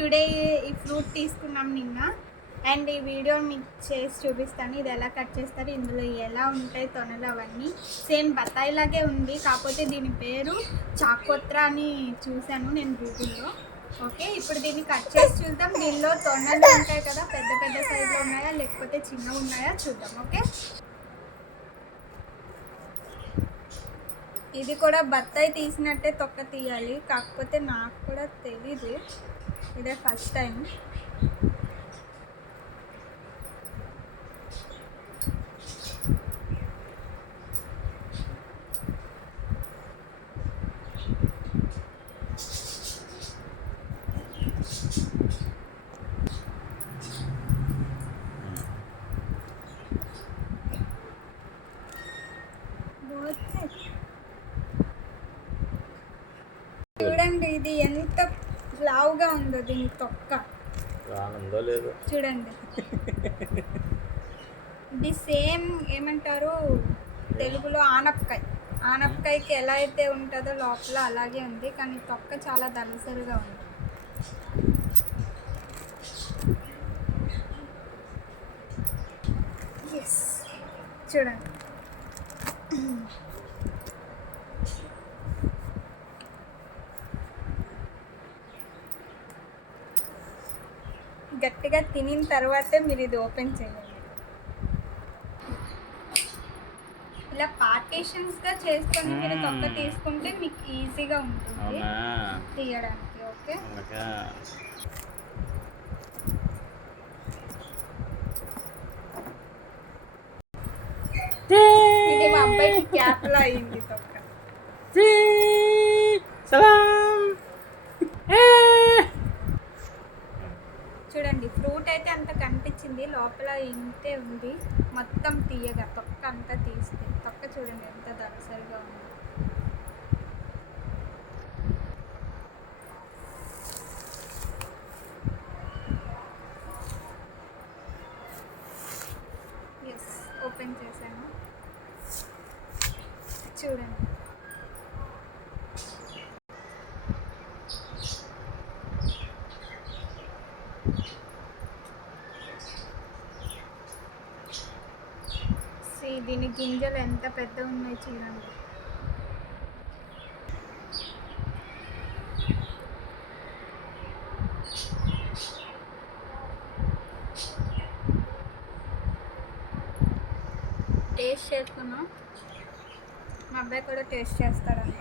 Today ఈ fruit తీసుకున్నాం నిన్న అండ్ ఈ వీడియో మీకు చేసి చూపిస్తాను. ఇది ఎలా కట్ చేస్తారు, ఇందులో ఎలా ఉంటాయి తొనలు అవన్నీ. సేమ్ బత్తాయిలాగే ఉంది, కాకపోతే దీని పేరు చాకోత్రా అని చూశాను నేను గూగుల్లో. ఓకే, ఇప్పుడు దీన్ని కట్ చేసి చూద్దాం. దీనిలో తొనలు ఉంటాయి కదా, పెద్ద పెద్ద సైజులో ఉన్నాయా లేకపోతే చిన్నగా ఉన్నాయా చూద్దాం. ఓకే, ఇది కూడా బత్తాయి తీసినట్టే తొక్క తీయాలి, కాకపోతే నాకు కూడా తెలీదు, ఇదే ఫస్ట్ టైం. చూడండి ఇది ఎంత లావుగా ఉందో దీని తొక్క, చూడండి. ఇది సేమ్ ఏమంటారు తెలుగులో ఆనపకాయ. ఆనపకాయకి ఎలా అయితే ఉంటుందో లోపల అలాగే ఉంది, కానీ తొక్క చాలా దళసరిగా ఉంది. చూడండి, గట్టిగా తినిన తర్వాతే మీరు ఇది ఓపెన్ చేయండి. ఇలా పార్టీషన్స్గా చేసుకొని మీరు తొక్క తీసుకుంటే మీకు ఈజీగా ఉంటుంది తీయడానికి. ఓకే, ఇది మా అబ్బాయికి క్యాప్లా అయింది తొక్క. చూడండి, ఫ్రూట్ అయితే అంత కనిపించింది, లోపల ఇంతే ఉంది. మొత్తం తీయగా తొక్క అంతా తీస్తే తొక్క చూడండి ఎంత దళసరిగా ఉంది. ఎస్, ఓపెన్ చేశాను, చూడండి. దీని గింజలు ఎంత పెద్ద ఉన్నాయి చూడండి. టేస్ట్ చేస్తున్నాం, మా అబ్బాయి కూడా టేస్ట్ చేస్తాడంట.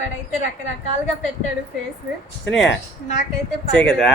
వాడైతే రకరకాలుగా పెట్టాడు ఫేస్, నాకైతే కదా.